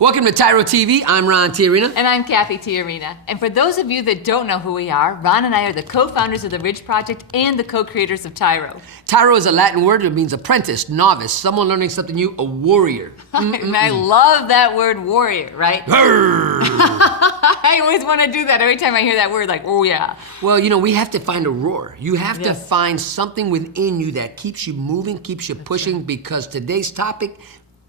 Welcome to TYRO TV. I'm Ron Tiarina. And I'm Cathy Tiarina. And for those of you that don't know who we are, Ron and I are the co-founders of the Ridge Project and the co-creators of TYRO. TYRO is a Latin word that means apprentice, novice, someone learning something new, a warrior. And I love that word warrior, right? I always want to do that every time I hear that word, like, oh yeah. Well, you know, we have to find a roar. You have to find something within you that keeps you moving, keeps you pushing, because today's topic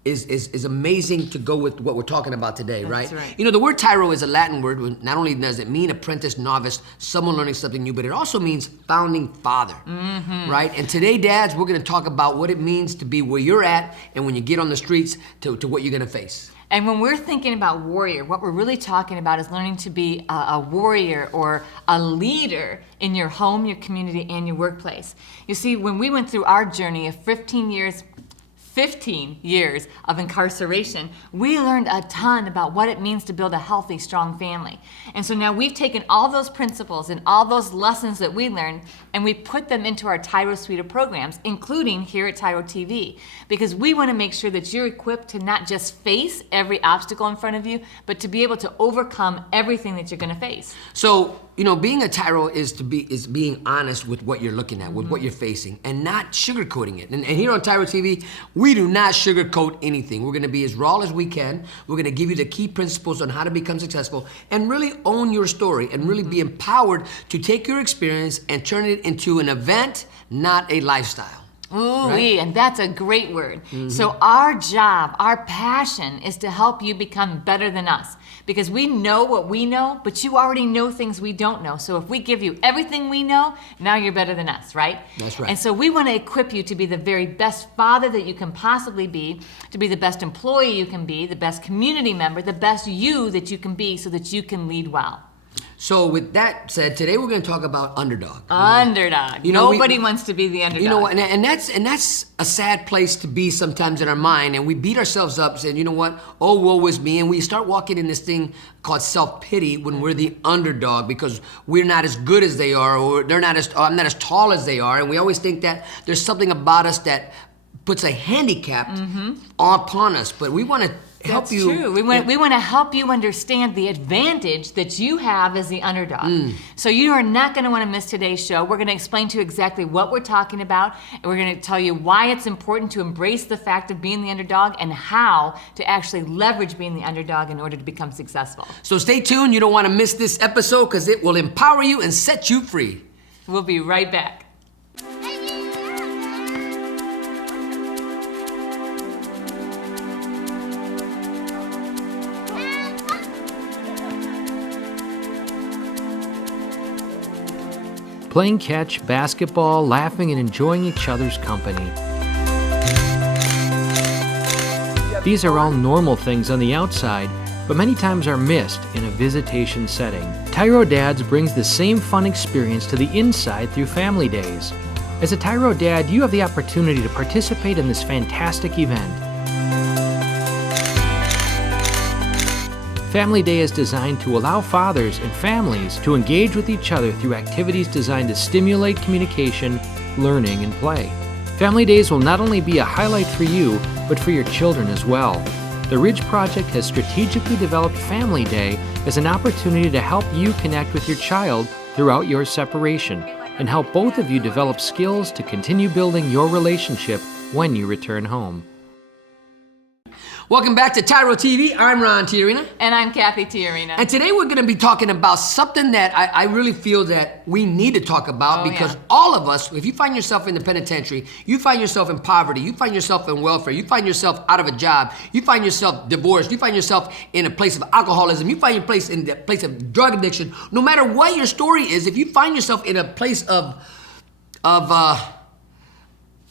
is amazing to go with what we're talking about today, right? You know, the word TYRO is a Latin word. Not only does it mean apprentice, novice, someone learning something new, but it also means founding father, right? And today, dads, we're gonna talk about what it means to be where you're at and when you get on the streets to what you're gonna face. And when we're thinking about warrior, what we're really talking about is learning to be a warrior or a leader in your home, your community, and your workplace. You see, when we went through our journey of 15 years of incarceration, we learned a ton about what it means to build a healthy, strong family. And so now we've taken all those principles and all those lessons that we learned, and we put them into our TYRO suite of programs, including here at TYRO TV, because we want to make sure that you're equipped to not just face every obstacle in front of you, but to be able to overcome everything that you're going to face. So, you know, being a TYRO is being honest with what you're looking at, with what you're facing, and not sugarcoating it. And here on TYRO TV, we do not sugarcoat anything. We're gonna be as raw as we can. We're gonna give you the key principles on how to become successful and really own your story and really be empowered to take your experience and turn it into an event, not a lifestyle. Ooh, and that's a great word. So our job, our passion is to help you become better than us, because we know what we know, but you already know things we don't know. So if we give you everything we know, now you're better than us, right? That's right. And so we want to equip you to be the very best father that you can possibly be, to be the best employee you can be, the best community member, the best you that you can be, so that you can lead well. So with that said, today we're going to talk about underdog. Underdog. You know, nobody wants to be the underdog. You know what? And that's a sad place to be sometimes in our mind, and we beat ourselves up saying, you know what? Oh, woe is me, and we start walking in this thing called self-pity when we're the underdog because we're not as good as they are, or I'm not as tall as they are, and we always think that there's something about us that puts a handicap upon us. But we want to help you. That's true. We want to help you understand the advantage that you have as the underdog. So you are not going to want to miss today's show. We're going to explain to you exactly what we're talking about, and we're going to tell you why it's important to embrace the fact of being the underdog and how to actually leverage being the underdog in order to become successful. So stay tuned. You don't want to miss this episode because it will empower you and set you free. We'll be right back. Playing catch, basketball, laughing, and enjoying each other's company. These are all normal things on the outside, but many times are missed in a visitation setting. TYRO Dads brings the same fun experience to the inside through Family Days. As a TYRO Dad, you have the opportunity to participate in this fantastic event. Family Day is designed to allow fathers and families to engage with each other through activities designed to stimulate communication, learning, and play. Family Days will not only be a highlight for you, but for your children as well. The Ridge Project has strategically developed Family Day as an opportunity to help you connect with your child throughout your separation and help both of you develop skills to continue building your relationship when you return home. Welcome back to TYRO TV. I'm Ron Tiarina. And I'm Cathy Tiarina. And today we're going to be talking about something that I really feel that we need to talk about because all of us, if you find yourself in the penitentiary, you find yourself in poverty, you find yourself in welfare, you find yourself out of a job, you find yourself divorced, you find yourself in a place of alcoholism, you find your place in the place of drug addiction, no matter what your story is, if you find yourself in a place of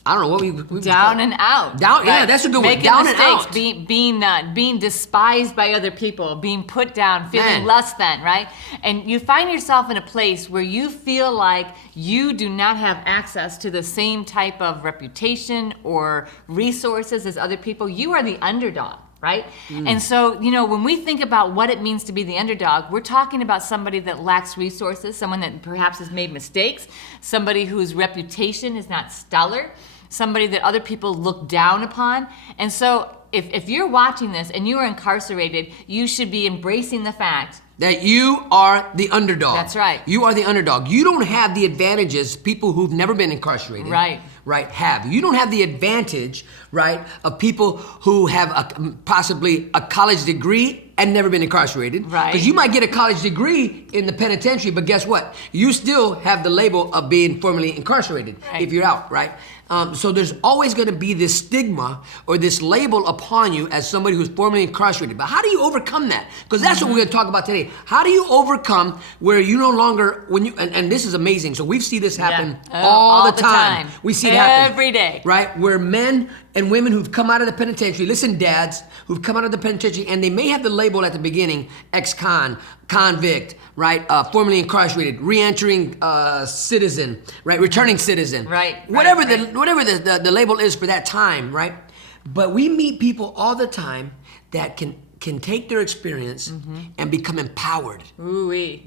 I don't know what we down and out. Down, yeah, that's a good one. Down and out. Being despised by other people, being put down, feeling less than, right? And you find yourself in a place where you feel like you do not have access to the same type of reputation or resources as other people. You are the underdog. Right? And so, you know, when we think about what it means to be the underdog, we're talking about somebody that lacks resources, someone that perhaps has made mistakes, somebody whose reputation is not stellar, somebody that other people look down upon. And so if you're watching this and you are incarcerated, you should be embracing the fact that you are the underdog. That's right. You are the underdog. You don't have the advantages people who've never been incarcerated. Right. Right, have. You don't have the advantage, right, of people who have possibly a college degree and never been incarcerated. Right. Because you might get a college degree in the penitentiary, but guess what? You still have the label of being formerly incarcerated if you're out, right? So there's always going to be this stigma or this label upon you as somebody who's formerly incarcerated. But how do you overcome that? Because that's what we're going to talk about today. How do you overcome where you no longer, when you, and this is amazing. So we see this happen all the time. We see it happen every day. Right? Where men and women who've come out of the penitentiary, listen, dads, who've come out of the penitentiary, and they may have the label at the beginning, ex-con, convict, right? Formerly incarcerated, re-entering citizen, right? Returning citizen. Right. Whatever the label is for that time, right? But we meet people all the time that can take their experience and become empowered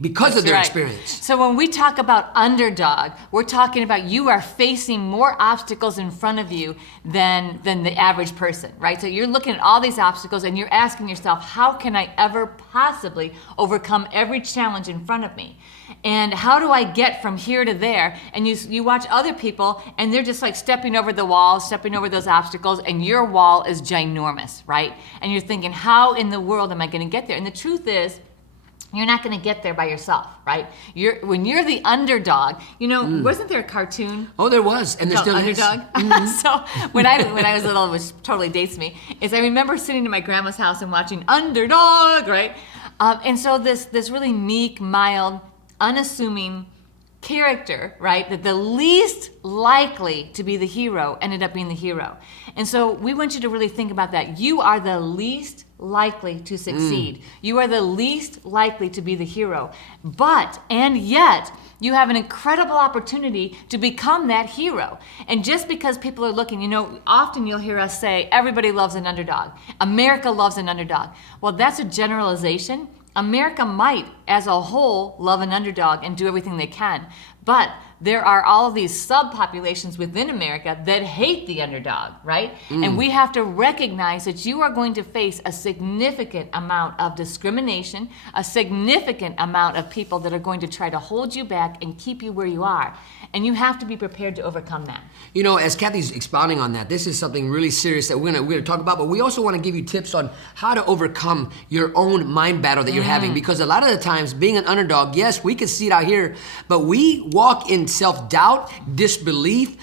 because of their experience. So when we talk about underdog, we're talking about you are facing more obstacles in front of you than the average person, right? So you're looking at all these obstacles and you're asking yourself, how can I ever possibly overcome every challenge in front of me? And how do I get from here to there? And you watch other people and they're just like stepping over the wall, stepping over those obstacles, and your wall is ginormous, right? And you're thinking, how in the world am I going to get there? And the truth is, you're not going to get there by yourself, right? When you're the underdog, wasn't there a cartoon? Oh, there was, and there still Underdog? is. So when I was little, which totally dates me, is I remember sitting in my grandma's house and watching Underdog, right? And so this really meek, mild, unassuming character, right, that the least likely to be the hero ended up being the hero. And so we want you to really think about that. You are the least likely to succeed. You are the least likely to be the hero. And yet, you have an incredible opportunity to become that hero. And just because people are looking, often you'll hear us say, everybody loves an underdog. America loves an underdog. Well, that's a generalization. America might, as a whole, love an underdog and do everything they can. But there are all of these subpopulations within America that hate the underdog, right? And we have to recognize that you are going to face a significant amount of discrimination, a significant amount of people that are going to try to hold you back and keep you where you are. And you have to be prepared to overcome that. As Cathy's expounding on that, this is something really serious that we're gonna talk about, but we also want to give you tips on how to overcome your own mind battle that you're having. Because a lot of the times, being an underdog, yes, we can see it out here, but we walk in self-doubt, disbelief.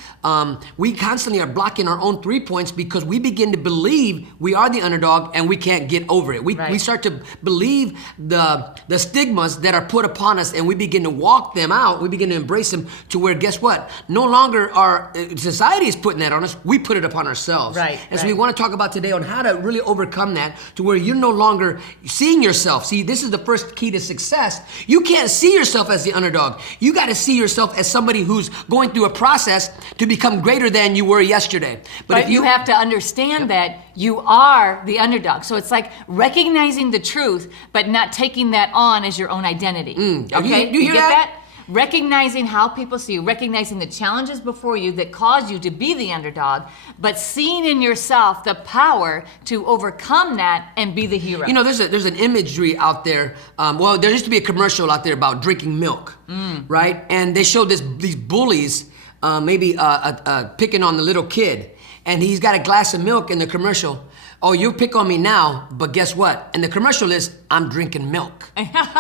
We constantly are blocking our own 3 points because we begin to believe we are the underdog and we can't get over it. We start to believe the stigmas that are put upon us, and we begin to walk them out. We begin to embrace them to where, guess what? No longer our society is putting that on us. We put it upon ourselves. And so we want to talk about today on how to really overcome that to where you're no longer seeing yourself. See, this is the first key to success. You can't see yourself as the underdog. You got to see yourself as somebody who's going through a process to become greater than you were yesterday. But if you have to understand that you are the underdog. So it's like recognizing the truth, but not taking that on as your own identity. Okay? You hear get that? Recognizing how people see you, recognizing the challenges before you that cause you to be the underdog, but seeing in yourself the power to overcome that and be the hero. There's an imagery out there. There used to be a commercial out there about drinking milk, right? And they showed these bullies picking on the little kid, and he's got a glass of milk in the commercial. Oh, you pick on me now, but guess what? And the commercial is, I'm drinking milk,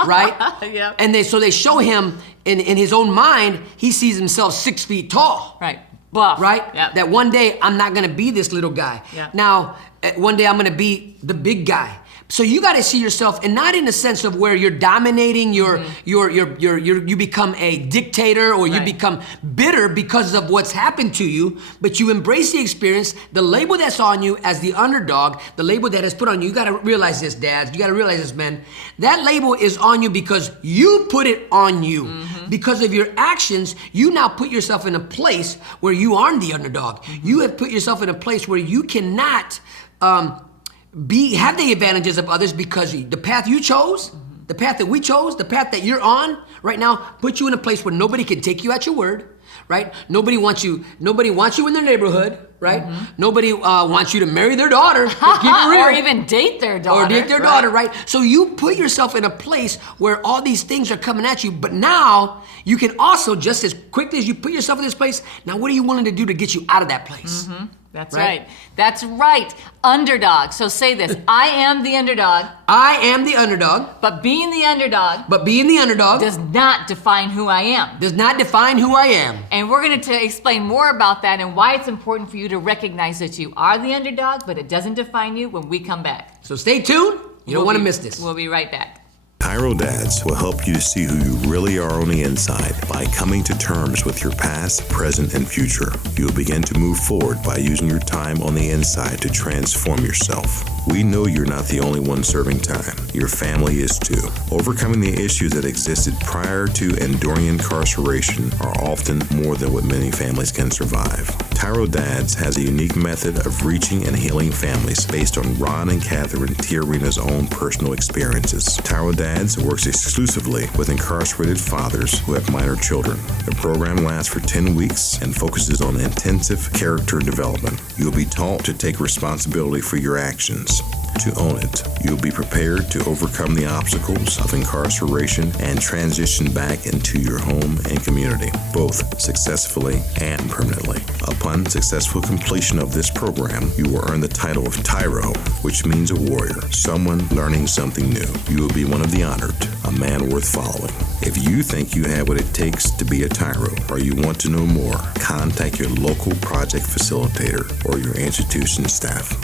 right? Yep. And they show him in his own mind, he sees himself 6 feet tall. Right. Buff. Right? Yep. That one day, I'm not gonna be this little guy. Yep. Now, one day I'm gonna be the big guy. So you got to see yourself, and not in the sense of where you're dominating, you become a dictator, or you become bitter because of what's happened to you, but you embrace the experience, the label that's on you as the underdog, the label that is put on you. You got to realize this, dads. You got to realize this, men. That label is on you because you put it on you. Because of your actions, you now put yourself in a place where you aren't the underdog. You have put yourself in a place where you cannot have the advantages of others, because the path you chose, the path that we chose, the path that you're on right now, put you in a place where nobody can take you at your word. right? Nobody wants you in their neighborhood, right? Nobody wants you to marry their daughter. Keep it real. Or even date their daughter. Or date their daughter, right? So you put yourself in a place where all these things are coming at you, but now you can also, just as quickly as you put yourself in this place, now what are you willing to do to get you out of that place? That's right. That's right. Underdog. So say this. I am the underdog. I am the underdog. But being the underdog. But being the underdog. Does not define who I am. Does not define who I am. And we're going to explain more about that and why it's important for you to recognize that you are the underdog, but it doesn't define you when we come back. So stay tuned. You don't want to miss this. We'll be right back. TYRO Dads will help you to see who you really are on the inside by coming to terms with your past, present, and future. You will begin to move forward by using your time on the inside to transform yourself. We know you're not the only one serving time. Your family is too. Overcoming the issues that existed prior to and during incarceration are often more than what many families can survive. TYRO Dads has a unique method of reaching and healing families based on Ron and Catherine Tiarina's own personal experiences. TYRO Dads works exclusively with incarcerated fathers who have minor children. The program lasts for 10 weeks and focuses on intensive character development. You'll be taught to take responsibility for your actions, to own it. You'll be prepared to overcome the obstacles of incarceration and transition back into your home and community, both successfully and permanently. Upon successful completion of this program, you will earn the title of TYRO, which means a warrior, someone learning something new. You will be one of the honored, a man worth following. If you think you have what it takes to be a TYRO, or you want to know more, contact your local project facilitator or your institution staff.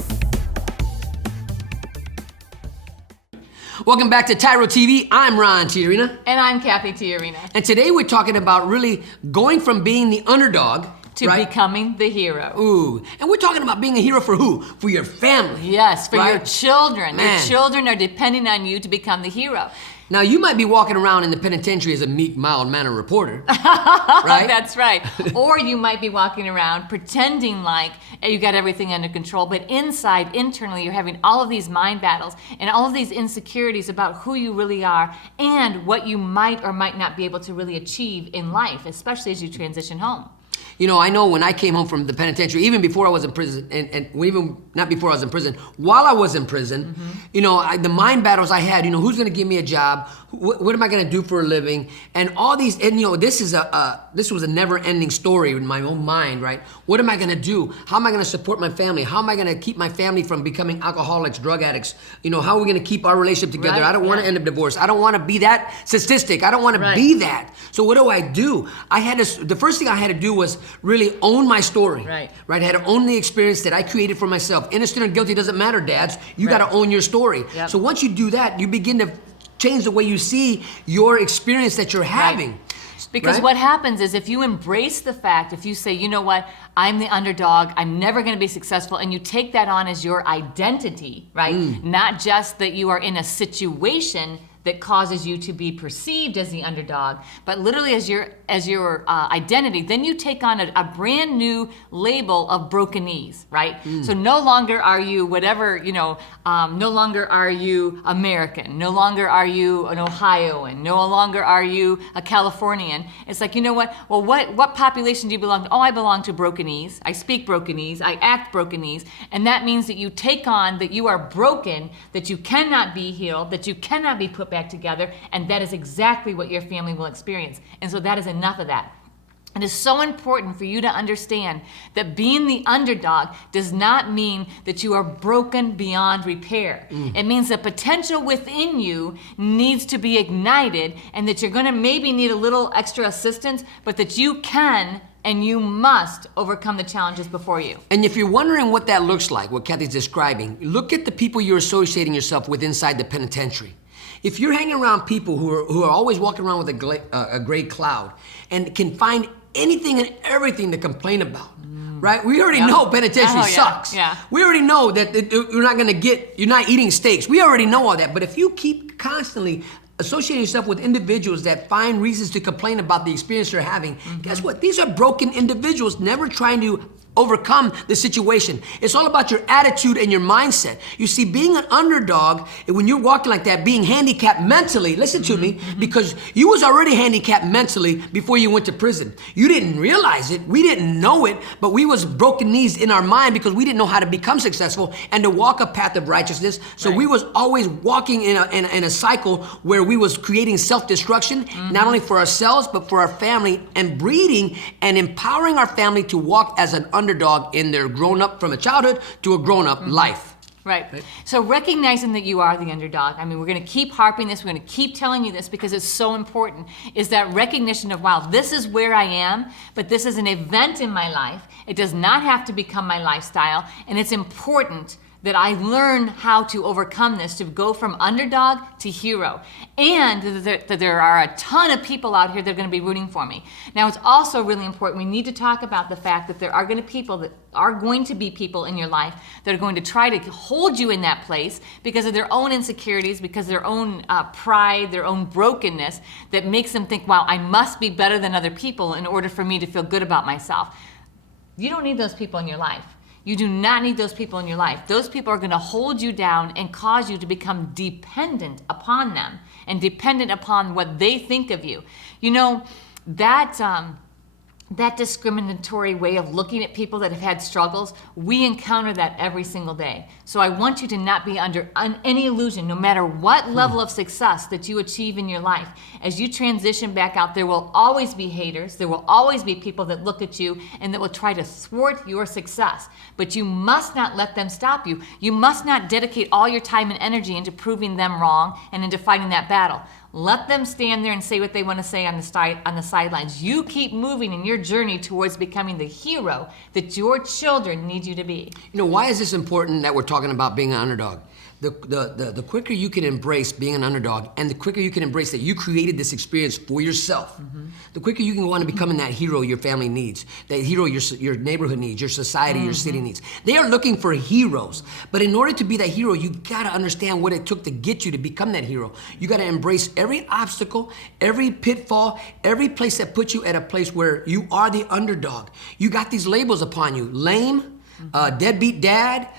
Welcome back to TYRO TV. I'm Ron Tiarina. And I'm Cathy Tiarina. And today we're talking about really going from being the underdog to becoming the hero. Ooh. And we're talking about being a hero for who? For your family. Yes, for your children. Man. Your children are depending on you to become the hero. Now, you might be walking around in the penitentiary as a meek, mild-mannered reporter, right? That's right. Or you might be walking around pretending like you got everything under control, but inside, internally, you're having all of these mind battles and all of these insecurities about who you really are and what you might or might not be able to really achieve in life, especially as you transition home. You know, I know when I came home from the penitentiary, even before I was in prison, and even not before I was in prison, while I was in prison, you know, the mind battles I had, you know, who's gonna give me a job? What am I gonna do for a living? And all these, and you know, this was a never-ending story in my own mind, right? What am I gonna do? How am I gonna support my family? How am I gonna keep my family from becoming alcoholics, drug addicts? You know, how are we gonna keep our relationship together? I don't wanna end up divorced. I don't wanna be that statistic. I don't wanna be that. So what do? The first thing I had to do was really own my story. Right? I had to own the experience that I created for myself. Innocent or guilty doesn't matter, dads. You gotta own your story. Yep. So once you do that, you begin to change the way you see your experience that you're having. Right. Because what happens is if you embrace the fact, if you say, you know what, I'm the underdog, I'm never gonna be successful, and you take that on as your identity, right? Not just that you are in a situation that causes you to be perceived as the underdog, but literally as your identity, then you take on a brand new label of broken knees, right? So no longer are you whatever, you know, no longer are you American, no longer are you an Ohioan, no longer are you a Californian. It's like, you know what, well, what population do you belong to? Oh, I belong to Brokenese, I speak Brokenese, I act Brokenese, and that means that you take on that you are broken, that you cannot be healed, that you cannot be put back together, and that is exactly what your family will experience. And so that is enough of that. It is so important for you to understand that being the underdog does not mean that you are broken beyond repair. It means the potential within you needs to be ignited, and that you're gonna maybe need a little extra assistance, but that you can and you must overcome the challenges before you. And if you're wondering what that looks like, what Cathy's describing, look at the people you're associating yourself with inside the penitentiary. If you're hanging around people who are always walking around with a gray cloud and can find anything and everything to complain about, right? We already know penitentiary sucks. We already know that you're not eating steaks. We already know all that. But if you keep constantly associating yourself with individuals that find reasons to complain about the experience they're having, guess what? These are broken individuals never trying to overcome the situation. It's all about your attitude and your mindset. You see, being an underdog, when you're walking like that, being handicapped mentally, listen to me, because you was already handicapped mentally before you went to prison. You didn't realize it, we didn't know it, but we was broken knees in our mind because we didn't know how to become successful and to walk a path of righteousness. So we was always walking in a cycle where we was creating self-destruction, not only for ourselves, but for our family, and breeding and empowering our family to walk as an underdog in their grown-up, from a childhood to a grown-up life. Right. So recognizing that you are the underdog, I mean, we're going to keep harping this, we're going to keep telling you this because it's so important, is that recognition of, wow, this is where I am, but this is an event in my life. It does not have to become my lifestyle, and it's important that I learn how to overcome this, to go from underdog to hero. And that there are a ton of people out here that are going to be rooting for me. Now, it's also really important, we need to talk about the fact that there are going to be people in your life that are going to try to hold you in that place because of their own insecurities, because of their own pride, their own brokenness, that makes them think, wow, I must be better than other people in order for me to feel good about myself. You don't need those people in your life. You do not need those people in your life. Those people are going to hold you down and cause you to become dependent upon them and dependent upon what they think of you. You know, that discriminatory way of looking at people that have had struggles, we encounter that every single day. So I want you to not be under any illusion, no matter what level of success that you achieve in your life. As you transition back out, there will always be haters. There will always be people that look at you and that will try to thwart your success. But you must not let them stop you. You must not dedicate all your time and energy into proving them wrong and into fighting that battle. Let them stand there and say what they want to say on the sidelines. You keep moving in your journey towards becoming the hero that your children need you to be. You know, why is this important that we're talking about being an underdog? The quicker you can embrace being an underdog, and the quicker you can embrace that you created this experience for yourself, the quicker you can go on to becoming that hero your family needs, that hero your neighborhood needs, your society, your city needs. They are looking for heroes, but in order to be that hero, you gotta understand what it took to get you to become that hero. You gotta embrace every obstacle, every pitfall, every place that puts you at a place where you are the underdog. You got these labels upon you: lame, deadbeat dad,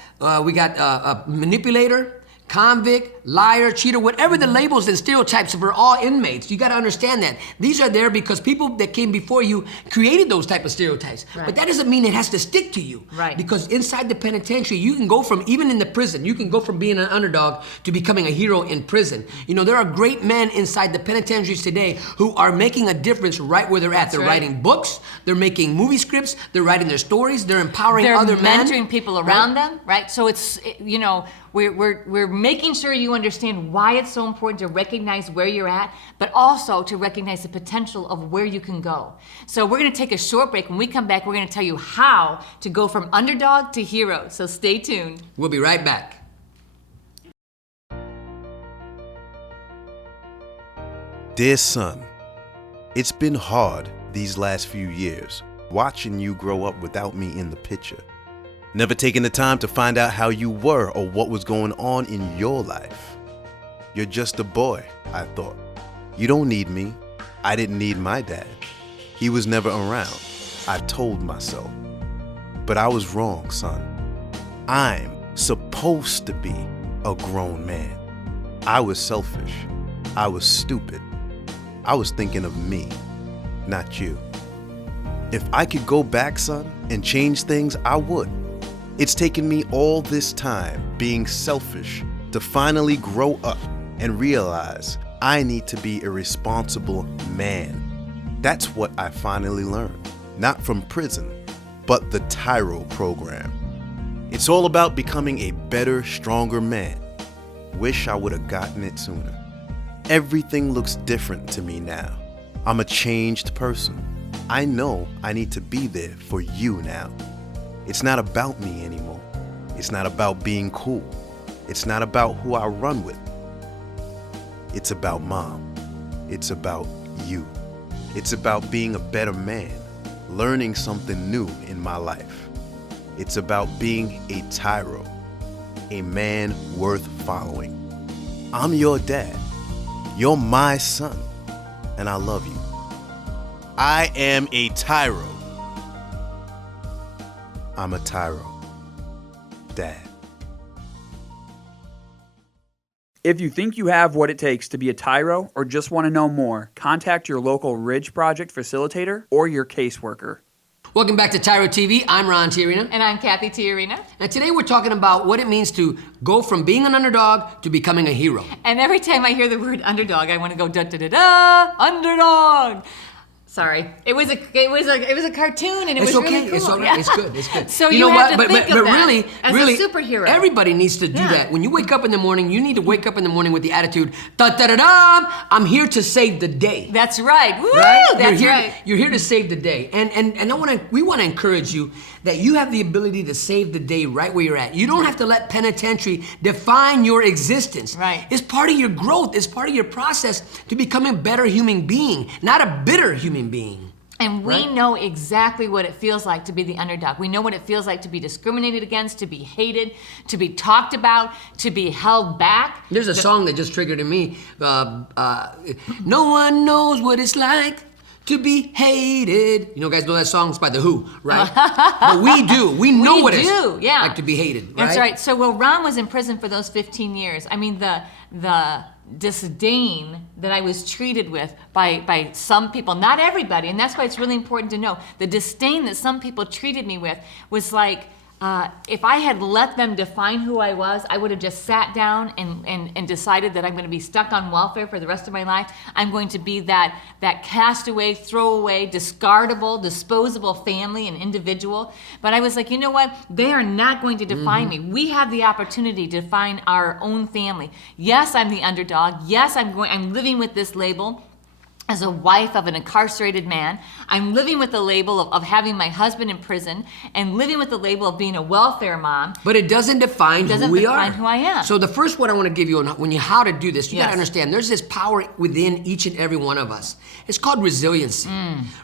we got a manipulator, convict, liar, cheater, whatever the labels and stereotypes for all inmates. You got to understand that. These are there because people that came before you created those type of stereotypes. Right. But that doesn't mean it has to stick to you. Right. Because inside the penitentiary, you can go from, even in the prison, you can go from being an underdog to becoming a hero in prison. You know, there are great men inside the penitentiaries today who are making a difference right where they're at. They're writing books, they're making movie scripts, they're writing their stories, they're empowering other men. They're mentoring people around them, right? So it's, you know, we're making sure you understand why it's so important to recognize where you're at, but also to recognize the potential of where you can go. So we're going to take a short break. When we come back, we're going to tell you how to go from underdog to hero. So stay tuned. We'll be right back. Dear son, it's been hard these last few years, watching you grow up without me in the picture. Never taking the time to find out how you were or what was going on in your life. You're just a boy, I thought. You don't need me. I didn't need my dad. He was never around, I told myself. But I was wrong, son. I'm supposed to be a grown man. I was selfish. I was stupid. I was thinking of me, not you. If I could go back, son, and change things, I would. It's taken me all this time being selfish to finally grow up and realize I need to be a responsible man. That's what I finally learned, not from prison, but the TYRO program. It's all about becoming a better, stronger man. Wish I would have gotten it sooner. Everything looks different to me now. I'm a changed person. I know I need to be there for you now. It's not about me anymore. It's not about being cool. It's not about who I run with. It's about mom. It's about you. It's about being a better man, learning something new in my life. It's about being a TYRO, a man worth following. I'm your dad. You're my son, and I love you. I am a TYRO. I'm a TYRO. Dad. If you think you have what it takes to be a TYRO or just want to know more, contact your local Ridge Project facilitator or your caseworker. Welcome back to TYRO TV. I'm Ron Tiarina. And I'm Cathy Tiarina. And today we're talking about what it means to go from being an underdog to becoming a hero. And every time I hear the word underdog, I want to go da da da da underdog. Sorry, it was a cartoon, and it was okay. really cool. It's all right. Yeah. It's good. It's good. So you have to think of that as really, a superhero. Everybody needs to do that. When you wake up in the morning, you need to wake up in the morning with the attitude, da da da da. I'm here to save the day. That's right. Woo! Right? That's right. You're here to save the day, and we want to encourage you that you have the ability to save the day right where you're at. You don't have to let penitentiary define your existence. Right. It's part of your growth. It's part of your process to becoming a better human being, not a bitter human being. And we know exactly what it feels like to be the underdog. We know what it feels like to be discriminated against, to be hated, to be talked about, to be held back. There's a song that just triggered in me. No one knows what it's like to be hated. You know, guys know that song? It's by The Who, right? But we do. We know what it's like to be hated, right? That's right. So, Ron was in prison for those 15 years. I mean, the disdain that I was treated with by some people, not everybody, and that's why it's really important to know, the disdain that some people treated me with was like, if I had let them define who I was, I would have just sat down and decided that I'm going to be stuck on welfare for the rest of my life. I'm going to be that castaway, throwaway, discardable, disposable family and individual. But I was like, you know what? They are not going to define me. We have the opportunity to define our own family. Yes, I'm the underdog. Yes, I'm living with this label as a wife of an incarcerated man. I'm living with the label of having my husband in prison and living with the label of being a welfare mom. But it doesn't define who we are. Who I am. So the first one I want to give you on how to do this, you got to understand there's this power within each and every one of us. It's called resiliency,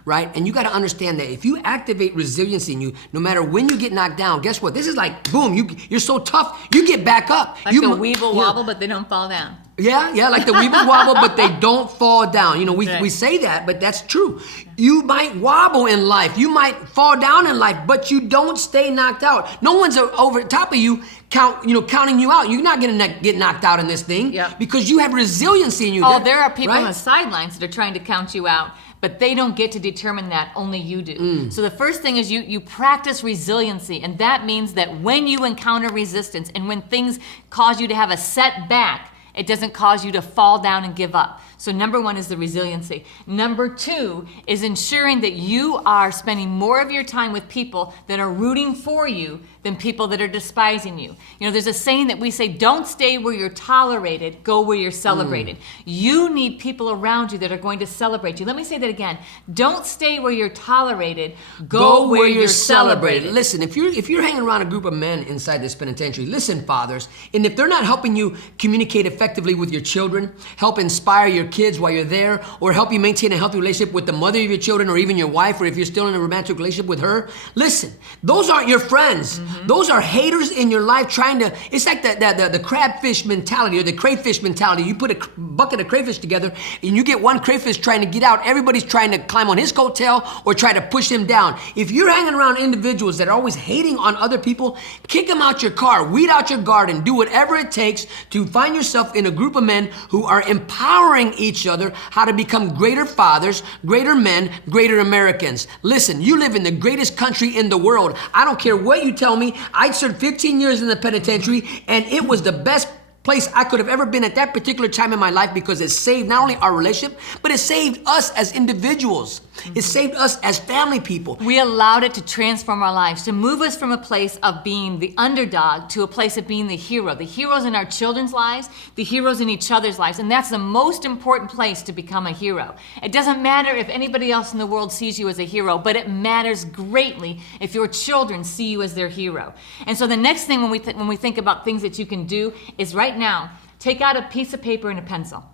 right? And you got to understand that if you activate resiliency in you, no matter when you get knocked down, guess what? This is like, boom, you're so tough, you get back up. Like the weeble wobble, but they don't fall down. Yeah, like the weeble wobble, but they don't fall down. You know, we say that, but that's true. You might wobble in life, you might fall down in life, but you don't stay knocked out. No one's over top of you counting you out. You're not gonna get knocked out in this thing because you have resiliency in you. Oh, there are people on the sidelines that are trying to count you out, but they don't get to determine that, only you do. So the first thing is you practice resiliency, and that means that when you encounter resistance and when things cause you to have a setback, it doesn't cause you to fall down and give up. So number one is the resiliency. Number two is ensuring that you are spending more of your time with people that are rooting for you than people that are despising you. You know, there's a saying that we say, don't stay where you're tolerated, go where you're celebrated. You need people around you that are going to celebrate you. Let me say that again. Don't stay where you're tolerated, go where you're celebrated. Listen, if you're hanging around a group of men inside this penitentiary, listen, fathers, and if they're not helping you communicate effectively with your children, help inspire your kids while you're there, or help you maintain a healthy relationship with the mother of your children or even your wife, or if you're still in a romantic relationship with her, listen, those aren't your friends. Those are haters in your life trying to, it's like the crabfish mentality or the crayfish mentality. You put a bucket of crayfish together and you get one crayfish trying to get out, everybody's trying to climb on his coattail or try to push him down. If you're hanging around individuals that are always hating on other people, kick them out your car, weed out your garden, do whatever it takes to find yourself in a group of men who are empowering each other how to become greater fathers, greater men, greater Americans. Listen, you live in the greatest country in the world. I don't care what you tell me. I served 15 years in the penitentiary, and it was the best place I could have ever been at that particular time in my life because it saved not only our relationship, but it saved us as individuals. It saved us as family people. We allowed it to transform our lives, to move us from a place of being the underdog to a place of being the hero. The heroes in our children's lives, the heroes in each other's lives, and that's the most important place to become a hero. It doesn't matter if anybody else in the world sees you as a hero, but it matters greatly if your children see you as their hero. And so the next thing when we think about things that you can do is right now, take out a piece of paper and a pencil.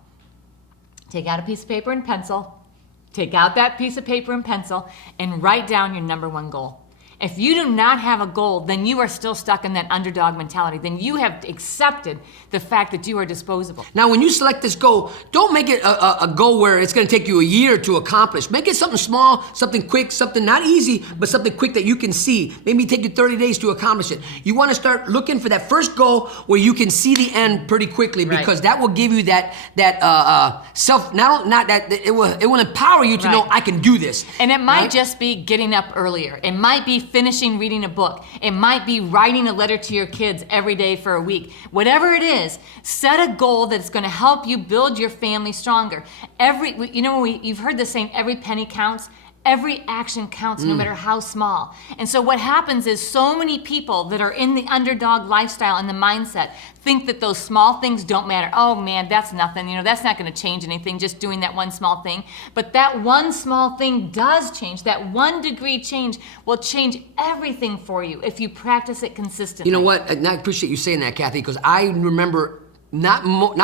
Take out a piece of paper and pencil. Take out that piece of paper and pencil and write down your number one goal. If you do not have a goal, then you are still stuck in that underdog mentality. Then you have accepted the fact that you are disposable. Now, when you select this goal, don't make it a goal where it's gonna take you a year to accomplish. Make it something small, something quick, something not easy, but something quick that you can see. Maybe take you 30 days to accomplish it. You wanna start looking for that first goal where you can see the end pretty quickly, because that will give you that self, it will empower you to know I can do this. And it might just be getting up earlier. It might be finishing reading a book. It might be writing a letter to your kids every day for a week. Whatever it is, set a goal that's going to help you build your family stronger. You've heard the saying, every penny counts. Every action counts, no matter how small. And so what happens is so many people that are in the underdog lifestyle and the mindset think that those small things don't matter. Oh man, that's nothing. That's not going to change anything, just doing that one small thing. But that one small thing does change. That 1 degree change will change everything for you if you practice it consistently. You know what? And I appreciate you saying that, Cathy, because I remember more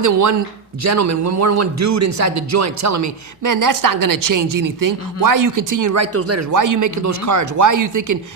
than one gentleman, more than one dude inside the joint telling me, man, that's not gonna change anything. Why are you continuing to write those letters? Why are you making those cards? Why are you thinking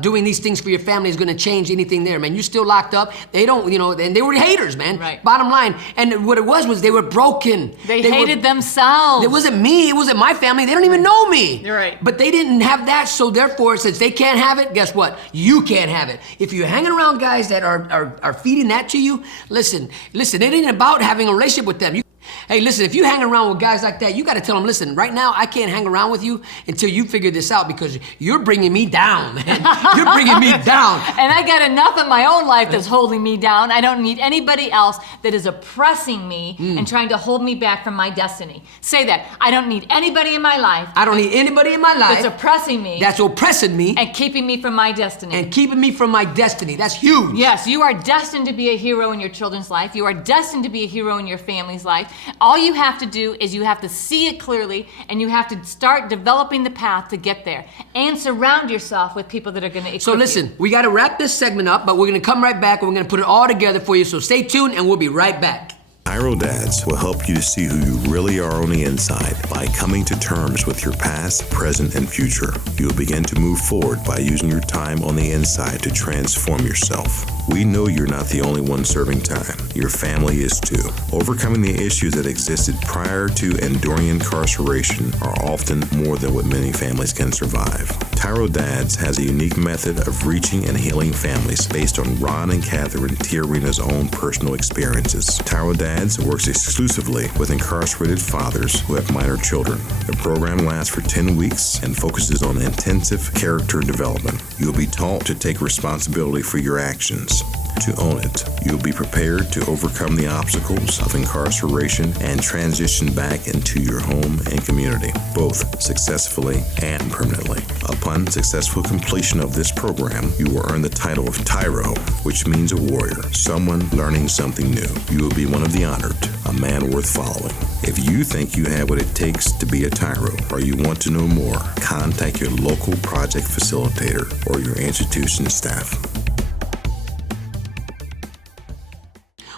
doing these things for your family is gonna change anything there, man? You're still locked up. They don't, and they were haters, man. Right. Bottom line. And what it was they were broken. They hated themselves. It wasn't me, it wasn't my family. They don't even know me. You're right. But they didn't have that, so therefore, since they can't have it, guess what? You can't have it. If you're hanging around guys that are feeding that to you, listen, it ain't about having a relationship with them. Hey, listen, if you hang around with guys like that, you gotta tell them, listen, right now I can't hang around with you until you figure this out, because you're bringing me down, man. You're bringing me down. And I got enough in my own life that's holding me down. I don't need anybody else that is oppressing me and trying to hold me back from my destiny. Say that. I don't need anybody in my life. I don't need anybody in my life that's oppressing me. That's oppressing me. And keeping me from my destiny. And keeping me from my destiny. That's huge. Yes, you are destined to be a hero in your children's life. You are destined to be a hero in your family's life. All you have to do is you have to see it clearly, and you have to start developing the path to get there, and surround yourself with people that are going to equip So listen, we got to wrap this segment up, but we're going to come right back and we're going to put it all together for you. So stay tuned and we'll be right back. TYRO Dads will help you to see who you really are on the inside by coming to terms with your past, present, and future. You'll begin to move forward by using your time on the inside to transform yourself. We know you're not the only one serving time. Your family is too. Overcoming the issues that existed prior to and during incarceration are often more than what many families can survive. TYRO Dads has a unique method of reaching and healing families based on Ron and Catherine Tiarina's own personal experiences. TYRO Dads works exclusively with incarcerated fathers who have minor children. The program lasts for 10 weeks and focuses on intensive character development. You'll be taught to take responsibility for your actions, to own it. You'll be prepared to overcome the obstacles of incarceration and transition back into your home and community, both successfully and permanently. Upon successful completion of this program, you will earn the title of TYRO, which means a warrior, someone learning something new. You will be one of the honored, a man worth following. If you think you have what it takes to be a TYRO, or you want to know more, contact your local project facilitator or your institution staff.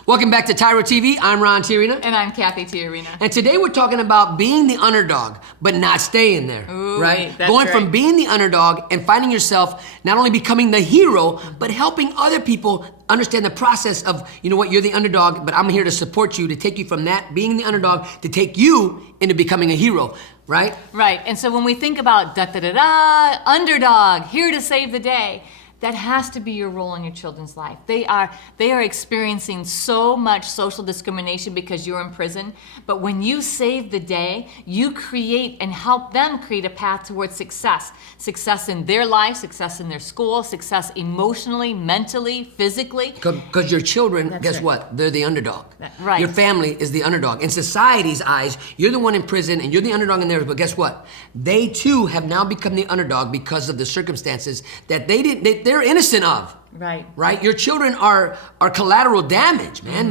Welcome back to TYRO TV. I'm Ron Tiarina. And I'm Cathy Tiarina. And today we're talking about being the underdog, but not staying there. Ooh, right? That's Going right. from being the underdog and finding yourself not only becoming the hero, but helping other people understand the process of, you know what, you're the underdog, but I'm here to support you, to take you from that, being the underdog, to take you into becoming a hero, right? Right. And so when we think about underdog, here to save the day, that has to be your role in your children's life. They are experiencing so much social discrimination because you're in prison. But when you save the day, you create and help them create a path towards success. Success in their life, success in their school, success emotionally, mentally, physically. Because your children, That's guess right. what? They're the underdog. Right. Your family is the underdog. In society's eyes, you're the one in prison and you're the underdog in theirs, but guess what? They too have now become the underdog because of the circumstances that they're innocent of. Right. Right? Your children are collateral damage, man.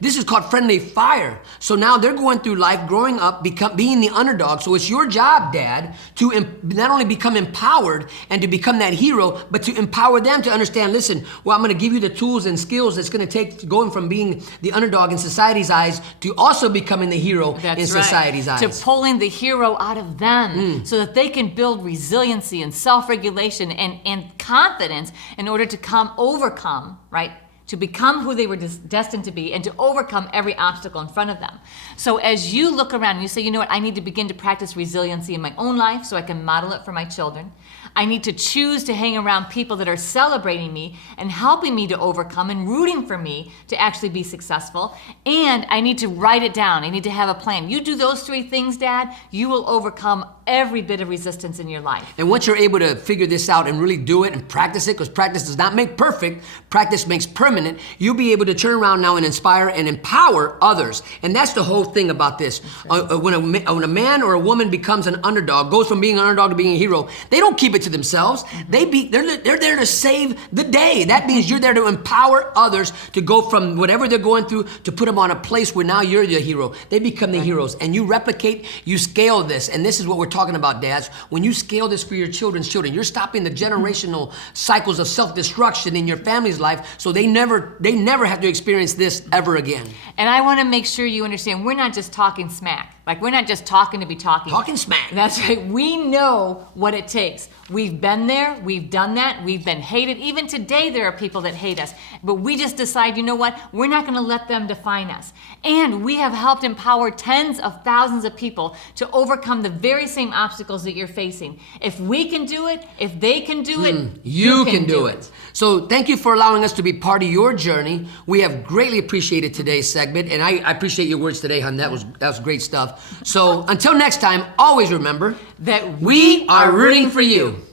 This is called friendly fire. So now they're going through life, growing up, being the underdog. So it's your job, Dad, to not only become empowered and to become that hero, but to empower them to understand, listen, well, I'm going to give you the tools and skills that's going to take going from being the underdog in society's eyes to also becoming the hero in society's eyes. To pulling the hero out of them so that they can build resiliency and self-regulation and confidence in order to overcome, right? To become who they were destined to be and to overcome every obstacle in front of them. So as you look around and you say, you know what, I need to begin to practice resiliency in my own life so I can model it for my children. I need to choose to hang around people that are celebrating me and helping me to overcome and rooting for me to actually be successful. And I need to write it down. I need to have a plan. You do those 3 things, Dad, you will overcome every bit of resistance in your life. And once you're able to figure this out and really do it and practice it, because practice does not make perfect, practice makes permanent, you'll be able to turn around now and inspire and empower others. And that's the whole thing about this. When a man or a woman becomes an underdog, goes from being an underdog to being a hero, they don't keep it to themselves. They're there to save the day. That means you're there to empower others to go from whatever they're going through to put them on a place where now you're the hero. They become the heroes. And you replicate, you scale this. And this is what we're talking about, dads. When you scale this for your children's children, you're stopping the generational cycles of self-destruction in your family's life so they never have to experience this ever again. And I want to make sure you understand, we're not just talking smack. Like, we're not just talking to be talking. Talking smack. That's right. We know what it takes. We've been there. We've done that. We've been hated. Even today, there are people that hate us. But we just decide, you know what? We're not going to let them define us. And we have helped empower tens of thousands of people to overcome the very same obstacles that you're facing. If we can do it, if they can do it, you can do it. So thank you for allowing us to be part of your journey. We have greatly appreciated today's segment, and I appreciate your words today, hon. That was great stuff. So until next time, always remember that we are rooting for you.